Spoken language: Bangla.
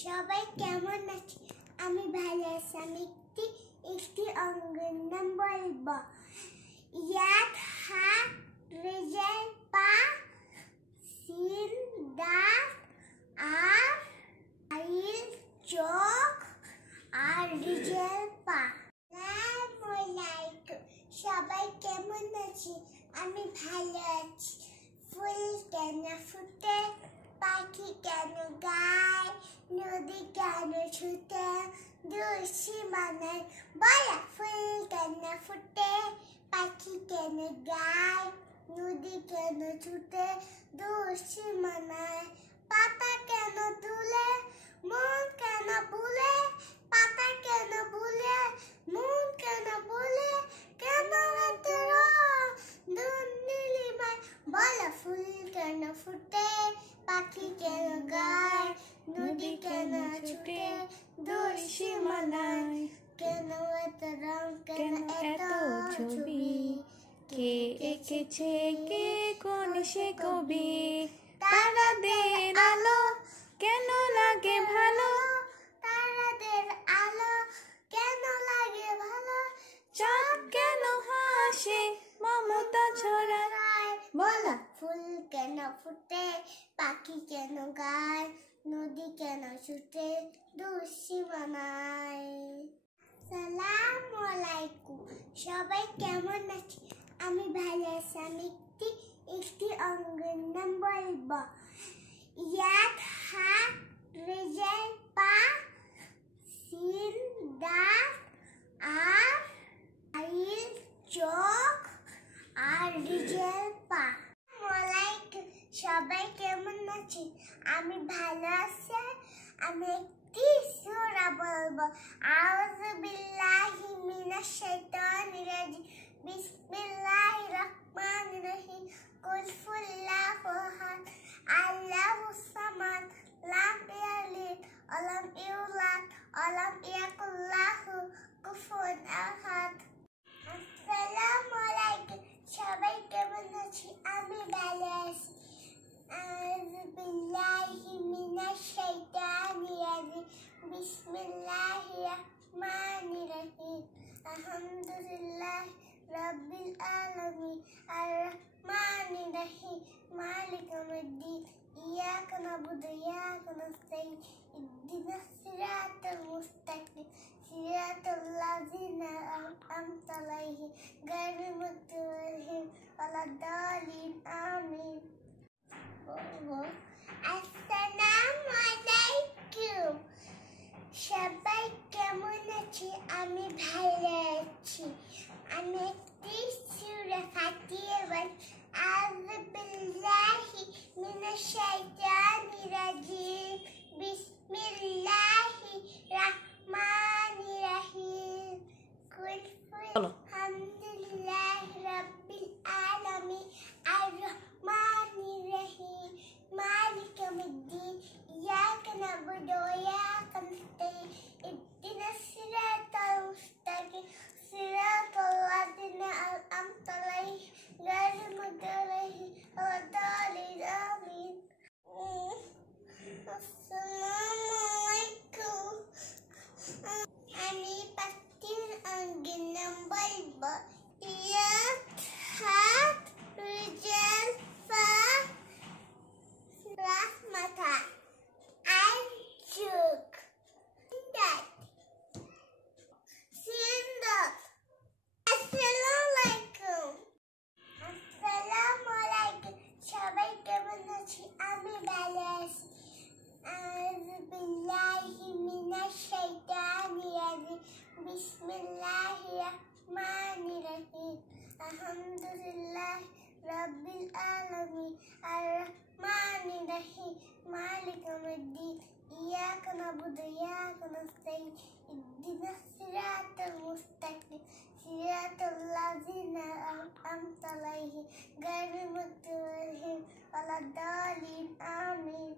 সবাই কেমন আছে? আমি ভালো আছি। আমি একটি অঙ্গের নাম বলবো। ইয়াত হাত রেজাল পা সিন দাঁত আর আইল চোখ আর রেজাল পা। সবাই কেমন আছে? আমি ভালো আছি। ফুল কেন ফুটে, পাখি কেন গায়, নদী কেন ছুটে দূর সীমানায় বলা। ফুল কেন ফুটে, পাখি কেন গায়, নদী কেন ছুটে দূর সীমানায়। পাতা কেন তুলে, মন কেন ভুলে, পাতা কেন ভুলে, মন কেন ভুলে, কেন বলা। ফুল কেন ফুটে, পাখি কেন গায়, নদী কেন ছুটে দূর সীমানায়। কেন এত রং, কেন এত ছবি, কে এঁকেছে, কে কোন সে কবি। তারাদের আলো কেন লাগে ভালো, তারাদের আলো কেন লাগে ভালো, চাঁদ কেন হাসে মমতা ছড়ায় বলা। ফুল কেন ফুটে, পাখি কেন গায়, নদী কেন ছুটে দূর সীমানায়। আসসালামু আলাইকুম। সবাই কেমন আছে? আমি ভালো আছি। আমি একটি অঙ্গের নাম বলবো। ইয়াত হাত রেজাল পা সিন দাঁত আর আইল চোখ আর রেজাল পা। সবাই কেমন আছে? আমি ভালো আছি। আমি একটি সূরা বলবো। আউযু বিল্লাহি মিনাশ শাইতানির রাজিম। বিসমিল্লাহির রহমানির রহিম। কুল হুয়াল্লাহু আহাদ, আল্লাহুস সামাদ, লাম ইয়ালিদ ওয়া লাম ইউলাদ ওয়া লাম ইয়াকুল লাহু কুফুয়ান আহাদ। আসসালামু আলাইকুম। সবাই কেমন আছে? আমি ভালো আছি। আউযু বিল্লাহি মিনাশ শাইতানির রাজিম। বিসমিল্লাহির রহমানির রহিম। আলহামদুলিল্লাহি রাব্বিল আলামিন আর রহমানির রহিম মালিকি ইয়াউমিদ্দিন। ইয়াকা না'বুদু ওয়া ইয়াকা নাস্তাঈন। ইহদিনাস সিরাতাল মুস্তাকিম। সিরাতাল লাযিনা আন'আমতা আলাইহিম গায়রিল মাগদুবি আলাইহিম ওয়ালাদ-দাল্লিন। আমিন। আসসালামু আলাইকুম। সবাই কেমন আছে? আমি ভালো আছি। আমি একটি সূরা ফাতিহা বলবো। আউযু বিল্লাহি মিনাশ শাইতানির রাজিম। বিসমিল্লাহির রহমানির রহিম। কুল আলহামদুলিল্লাহি রাব্বিল আলামিন আর রহমানির রহিম মালিকি ইয়াউমিদ্দিন। ইয়াকা না'বুদু ওয়া ইয়াকা নাস্তাঈন। ইহদিনাস সিরাতাল মুস্তাকিম। সিরাতাল লাযিনা আন'আমতা আলাইহিম গায়রিল মাগদুবি আলাইহিম ওয়ালাদ-দাল্লিন। আমিন। আসসালামু আলাইকুম। আমি পাঁচটি অঙ্গের নাম বলবো। ইয়াত হাত রেজাল পা মাথা আইল চোখ দাঁত সিন দাঁত। আসসালামু আলাইকুম। আসসালামু আলাইকুম। সবাই কেমন আছে? আমি ভালো আছি। আউযু বিল্লাহি মিনাশ শাইতানির রাজিম। বিসমিল্লাহির রহমানির রহিম। আলহামদুলিল্লাহি রাব্বিল আলামিন আর রহমানির রহিম মালিকি ইয়াউমিদ্দিন। ইয়াকা না'বুদু ওয়া ইয়াকা নাস্তাঈন। ইহদিনাস সিরাতাল মুস্তাকিম। সিরাতাল লাযিনা আন'আমতা আলাইহিম গায়রিল মাগদুবি আলাইহিম ওয়ালাদ-দাল্লিন। আমিন।